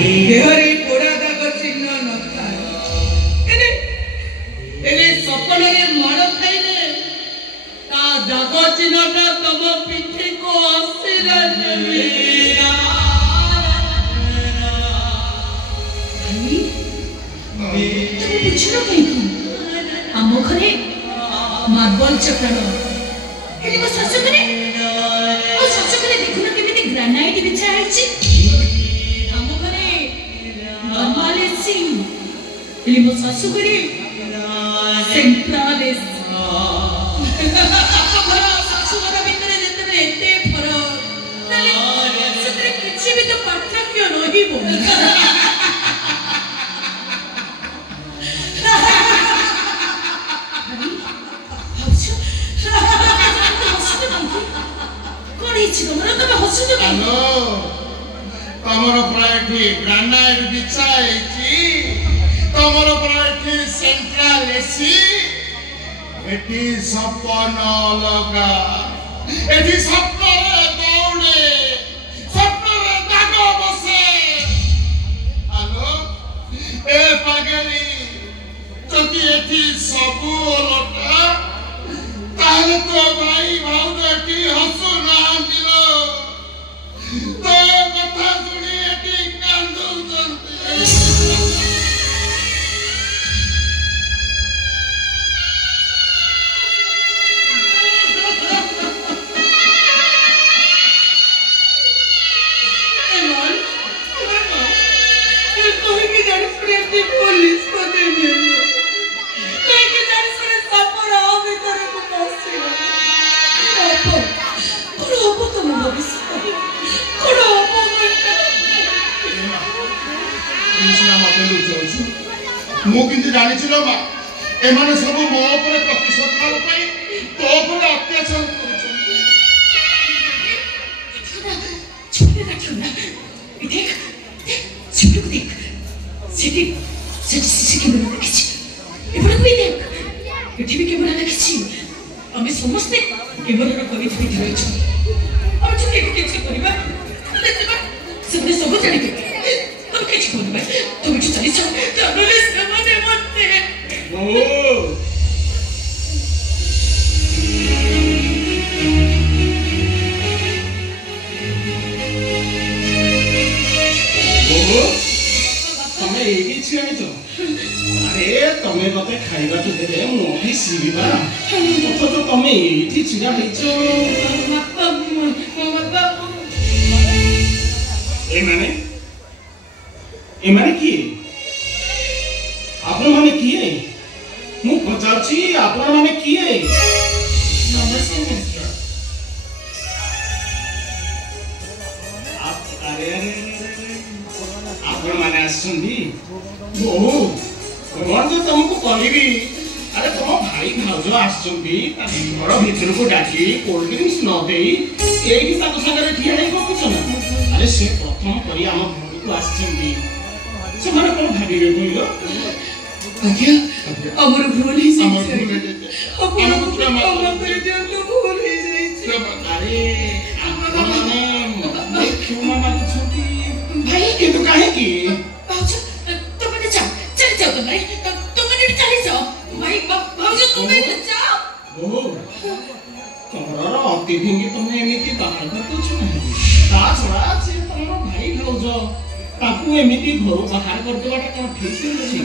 देहरे पोड़ा दाग चिन्ह न थाए एले सपने माड़ खाइले ता दाग चिन्हटा तम पिठी को आसीरा देवी बुझलो कहीं आम घरे मार्बल चक्रण हेले मो ससु घरे देखुन केमिति ग्रेनाइट बिछा आइछि आम घरे नॉर्मल एसी हेले मो ससु घरे सेंट्रल एसी घर ससु घर भितर जेतबे एते फरक ताले सेतरे किछि भी तो पार्थक्य रहिबो तमर प्रायठी ग्रेनाइट बिछाई तमर प्रायठी सेंट्रल एसी एटी सपन लगा एटी सपन दौड़े सपन दाग बसे हेलो ए पागली जदि एटी सबू लटा ताहले तो भाई भाउज एटी हसु ना दिलो तो कथा सुनी एटी कांदुल चलते पुलिस को दे दिया लेकिन जाने से सपर आओ भीतर को पहुंचे कोड़ो तो भविष्य कोड़ो मु किंतु जानी छिलो मा ए माने सब मो ऊपर प्रतिशोध कर पई तो ऊपर अत्याचार करछन छुपे रखियो ना देख छुपे को देख सेठी सीसी कैमरा रखिछि एबड़ भी देख एठी भी कैमरा रखिछि आमे समस्त कैमरा करी थई रहछ और जो के करबा से सब जानि के हम के करबा तुम जो चली जाओ तबले समाने मत ओ तमे एगी छियानी तो अरे तमे मते खाइबा तो देबे मु ऑफिस जीवा तो तमे एठी छिया हिचो ए माने की आपण माने की मु पचाची आपण माने की नमस्ते मिस्टर आप अरे आपण माने आसुंदी ओ कोन तो तुमको कहबी अरे तुम भाई भाउज आसुंदी घर भीतर को डाकी कोल्ड ड्रिंक्स न देई एही ताको संगे ठिया नै गपुछ ना अरे से प्रथम करी हम घर को आसुंदी से माने कोन भाबिबे बोलो आज्ञा अमर भूल ही से अमर भूल हमरा करे दे तो भूल ही जाई अरे आपण माने क्यों मामा छुटी भाई के तो काहे की भाउज तुम ने चल जाओ तुम ने चली जाओ भाई भाउज तुम ने जाओ ओ तमरा अतिथि की तुमने एमिति बाहर करतो छ ता छोड़ा से तमरो भाई भाउज ताकू एमिति घर बाहर कर देवाटा कोन ठीक छै